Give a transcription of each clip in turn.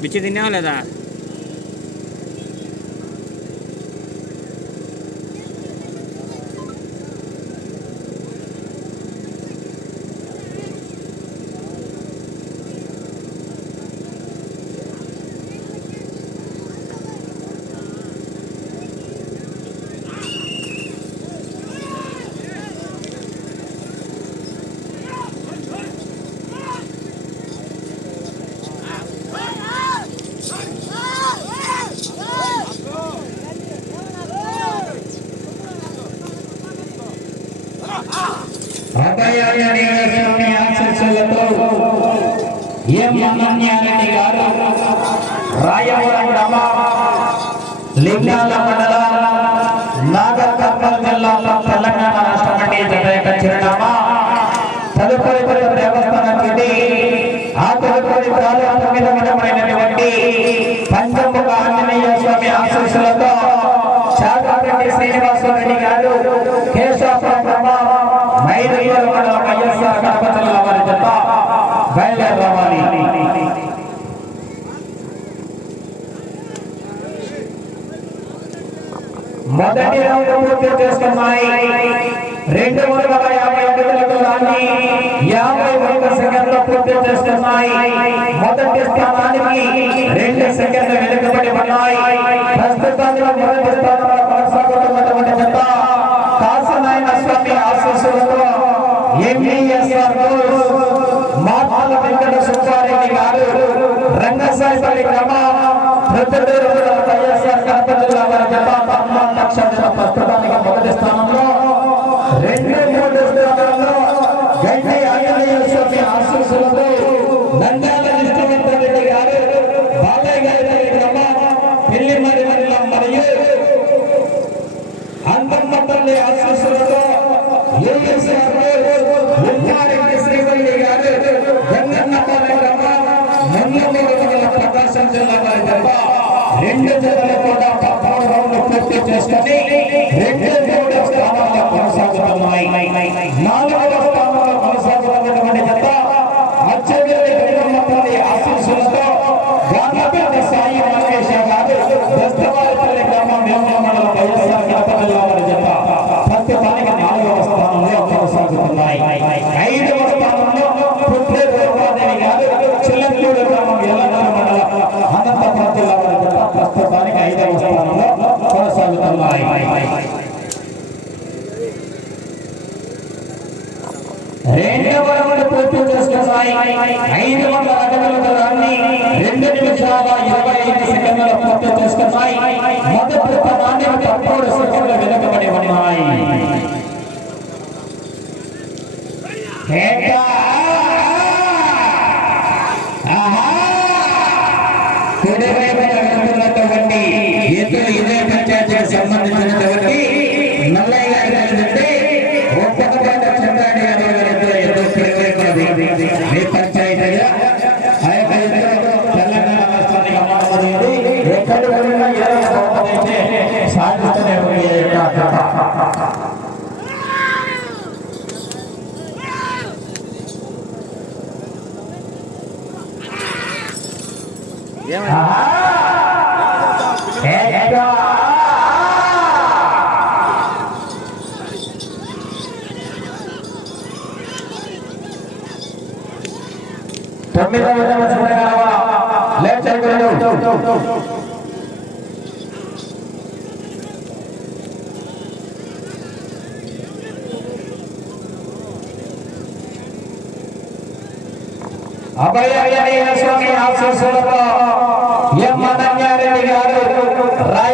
বিচে দিনে হলে দা ఎంఎన్యారెడ్డి గారు? రాయవరం గ్రామ లింగాల మండలం నాగర్ కర్నూలు జిల్లా తెలంగాణ రాష్ట్రం అంటే చిరునామా. తదుపరి వ్యవస్థ మొదటి రౌండ్ పూర్తి చేసుకున్నాయి రెండు వందల యాభై అడుగులకు దాన్ని యాభై ఒక్క సెకండ్లో పూర్తి చేసుకున్నాయి మొదటి స్థానానికి రెండు సెకండ్ వెనుకబడి ఉన్నాయి. మొదటి స్థానంలో కొనసాగుతున్నటువంటి జత కాసనాయన స్వామి ఆశీస్సులతో ఎంబీఎస్ఆర్ మాపాల వెంకట సుబ్బారెడ్డి గారు రంగశాస్త్రి గ్రామ ప్రతిరోజు వైఎస్ఆర్ జత పద్మ పక్ష ప్రస్తుతానికి మొదటి స్థానంలో. రెండు అభయ స్వామి ఆశీస్సులతో ఎం మనంగారెడ్డి గారు రాయ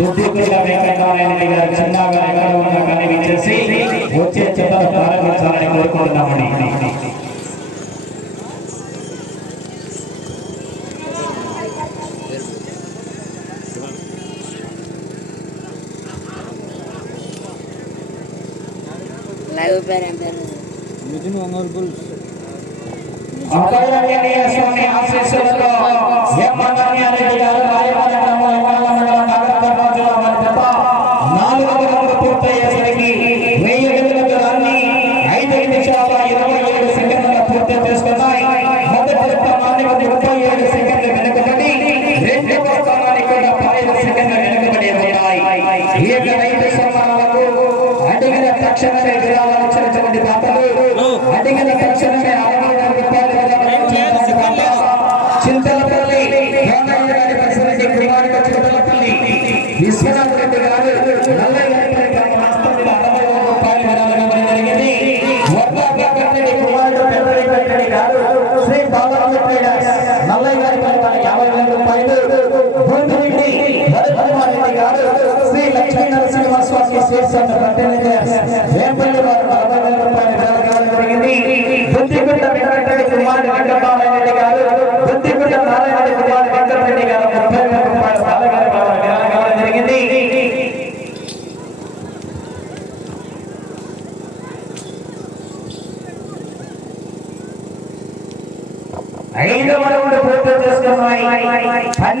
ఉద్యోగుల వేకరకాలైన చిన్న వేకరంగా ఉన్న కానీ విచ్చేసి వచ్చే చిత్రం ప్రారంభించాలని కోరుకుంటున్నామండి మిథున్ వంగల్బుల్స్ అక్కడ ఆశీస్సులతో ఎం మండలి అనేది గారు రాయబారి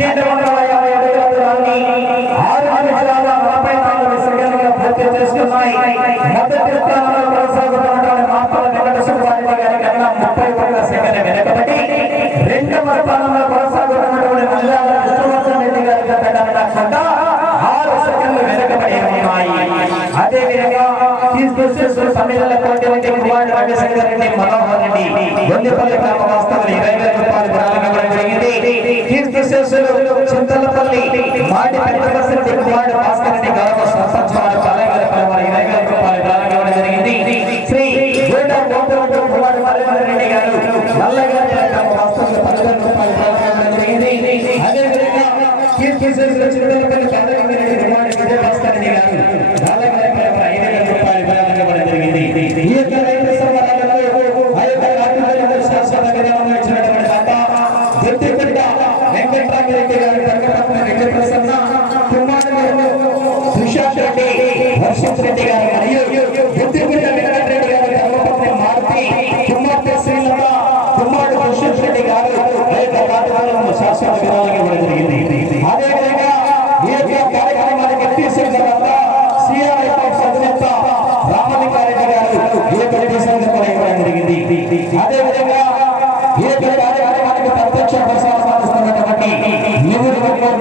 పన్నెండు వందల చేసుకుని సమ్మేళనటువంటి కుమారుడు రామేశ్వర రెడ్డి మనోహర్ రెడ్డి బొల్లిపల్లి గ్రామ వాస్తవులు ఇరవై వేల రూపాయలు దానం ఇవ్వడం జరిగింది. కీర్తి శేషులు చింతలపల్లి మాటి పెద్ద కుమారుడు అశ్వత్ రెడ్డి గారు మరియు బుద్ధిగుంట వెంకటరెడ్డి గారి ధర్మపత్ని మారుతి కుమార్తె శ్రీలత కుమారుడు అశ్వత్ రెడ్డి గారు రేపు రాజధాని శాశ్వత విధానం ఇవ్వడం జరిగింది. అదేవిధంగా ఈ యొక్క కార్యక్రమానికి తీసుకున్న తర్వాత సిఆర్ఎఫ్ అధినేత రామలింగారెడ్డి గారు ఈ యొక్క నివేశం ఇవ్వడం జరిగింది. అదేవిధంగా ఈ యొక్క కార్యక్రమానికి ప్రత్యక్ష ప్రసారం సాధిస్తున్నటువంటి నిధులు నియోజకవర్గాలు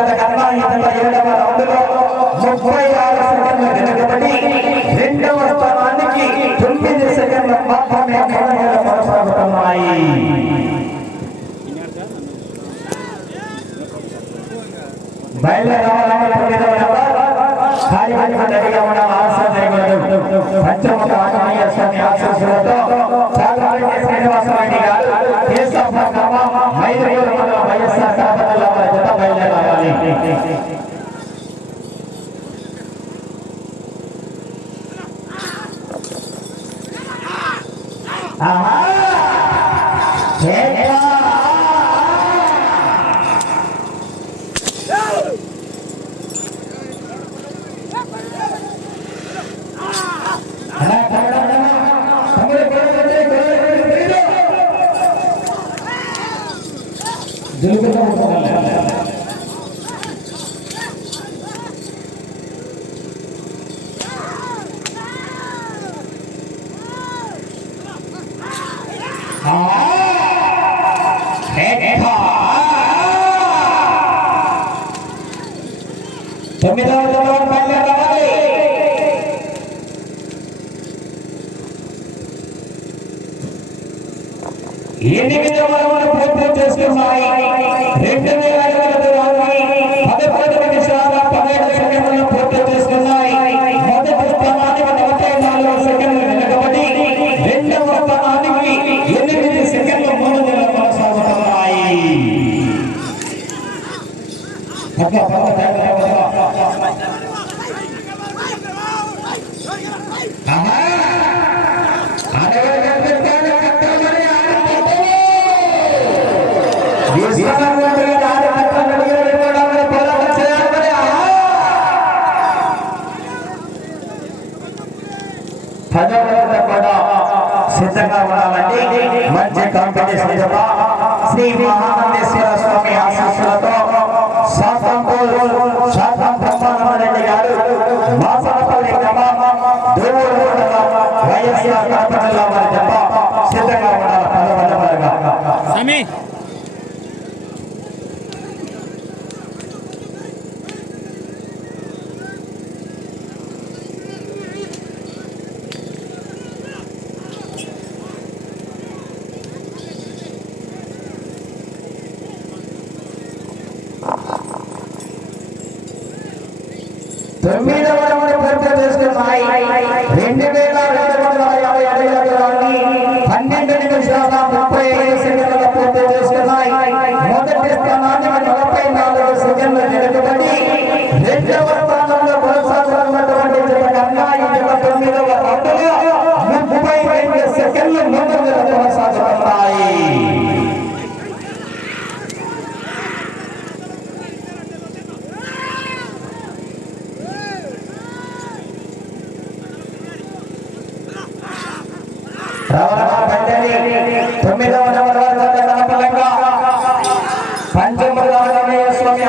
గత కన్నా ఇతర ఏడవ రౌండ్లో ముప్పై ఆరు సెకండ్ల వెనుకబడి రెండవ స్థానానికి తొమ్మిది సెకండ్ల మాత్రమే కొనసాగుతున్నాయి పంచముఖ ఆంజనేయ స్వామి ఆశీస్సులతో చాగరాజు గారు ああ ఎనిమిది వరములు ప్రయత్నం చేస్తున్నాయి? రెండు వేల అడుగుల దూరాన్ని పదకొండు నిమిషాల పదిహేడు సెకండ్లు పూర్తి చేస్తున్నాయి. మొదటి స్థానానికి నలభై నాలుగు సెకండ్లు వెనుకబడి రెండవ స్థానానికి ఎనిమిది సెకండ్లు మూడు నెలలు కొనసాగుతున్నాయి. సిద్ధంగా ఉండాలండి మంచి కాంపిటీషన్ జత శ్రీ మహానందేశ్వర స్వామి ఆశీస్సులతో శాతంపూర్ శాతం బ్రహ్మానందరెడ్డి గారు వాసనపల్లి గ్రామం దూరు మండలం వైఎస్ఆర్ కడప జిల్లా వారి జత సిద్ధంగా ఉండాలి పదవల్లవరగా స్వామి తొమ్మిదవ రౌండ్ పూర్తి చేసుకున్నాయి రెండు వేల రెండు వందల యాభై అడుగుల దూరాన్ని పన్నెండు నిమిషాల ముప్పై ఐదు సెకండ్ల పూర్తి చేసుకున్నాయి మొదటి స్థానానికి నలభై నాలుగు సెకండ్లు వెనుకబడి రెండవ స్థానంలో కొనసాగుతున్నటువంటి జత కన్నా ఈ జత తొమ్మిదవ రౌండ్లో ముప్పై రెండు సెకండ్లు ముందంజలో కొనసాగుతున్నాయి రవణ బండలి తొమ్మిదవ నెంబర్ వరకు కనపడంగా పంచమృతాంజనేయ స్వామి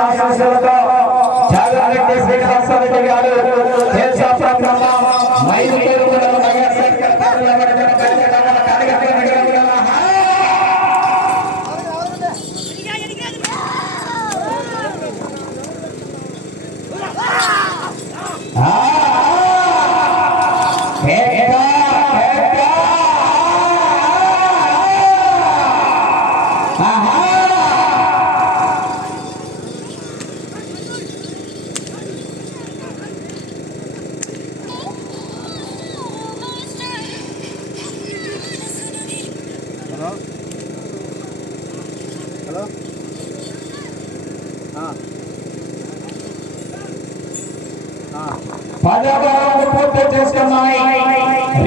పదహారు పూర్తి చేసుకున్నాయి.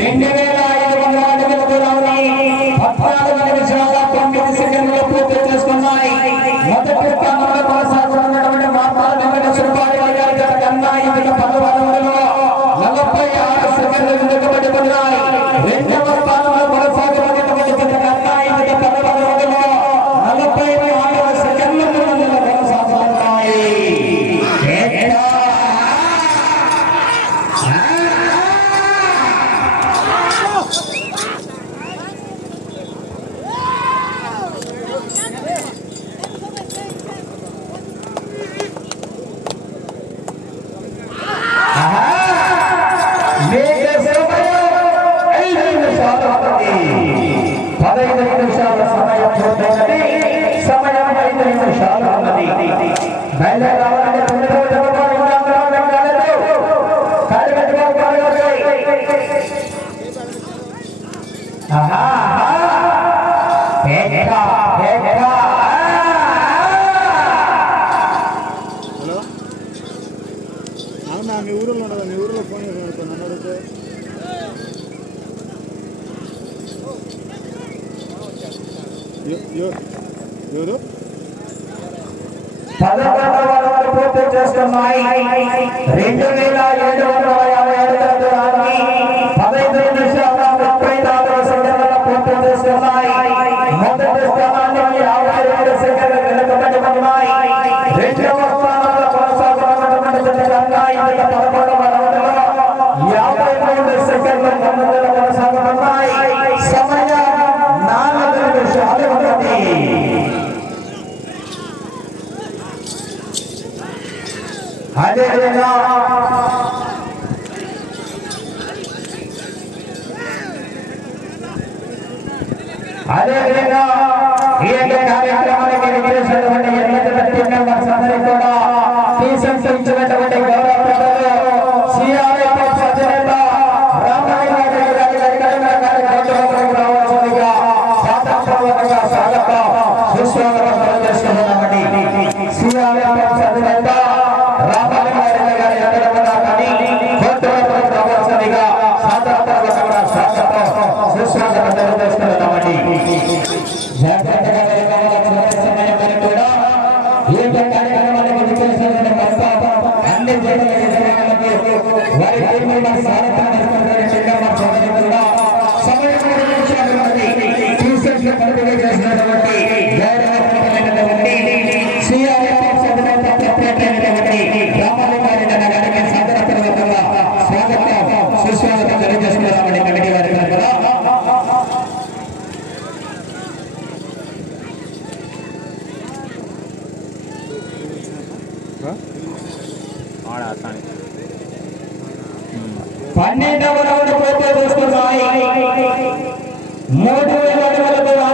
రెండు వేల ఫోన్ చేశాను నన్ను అడిగితే ఎవరు పూర్తి చేస్తున్నాయి. రెండు వేల ఏడు వందల యాభై ఐదు పదహైదు అదేవిధంగా అదేవిధంగా ఈ యొక్క కార్యక్రమానికి నిర్దేశించిన ఏ కార్యక్రమాన్ని అన్ని జిల్లాలకు వారి సారథ్యం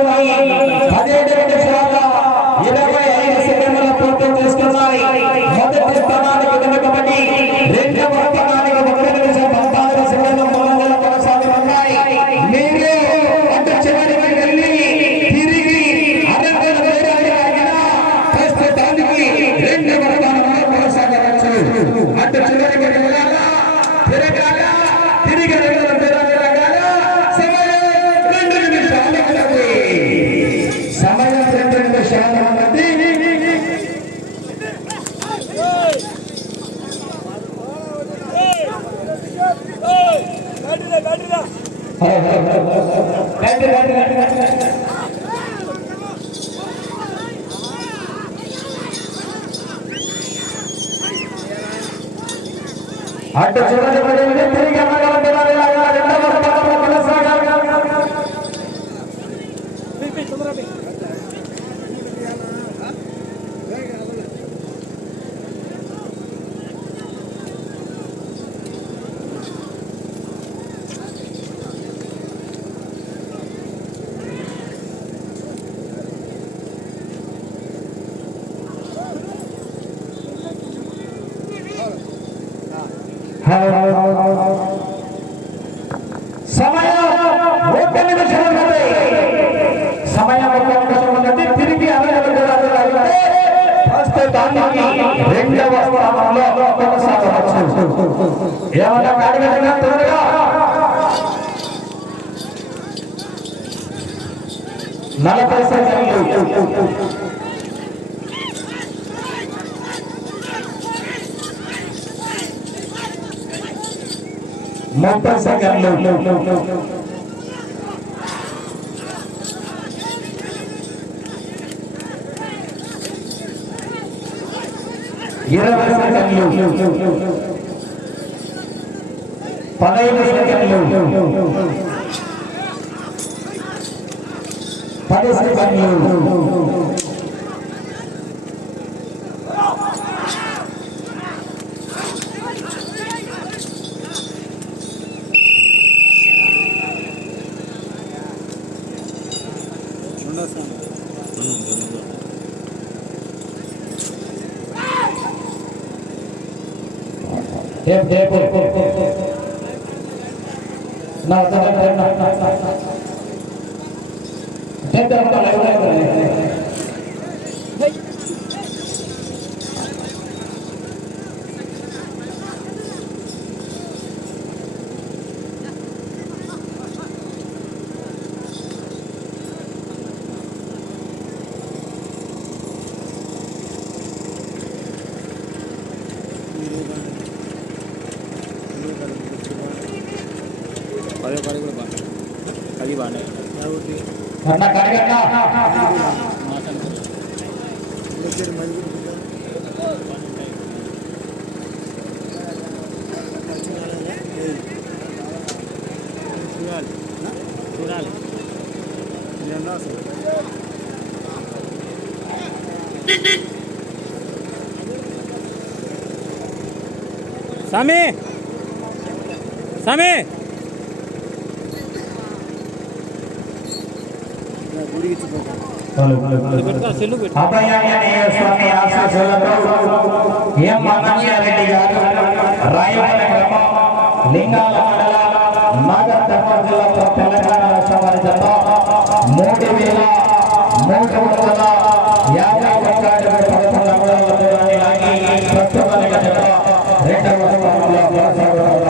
పదిహేడు నిమిషాల ఇరవై ఐదు సెకండ్ల పూర్తి చేసుకున్నాయి. அடுத்த சொல்றது தெரியாமல் సమయం ఒక్క నిమిషం ఉన్నది సమయం ఒక్క నిమిషం ఉన్నది తిరిగి అడగలిగితే నలభై సెకండ్లు. monta esa carne. Quiero ver esa carne. Para ir a esa carne. sale. Ya no hace. Sami. Sami. Apa yang ini మూడు వేల మూడు వందల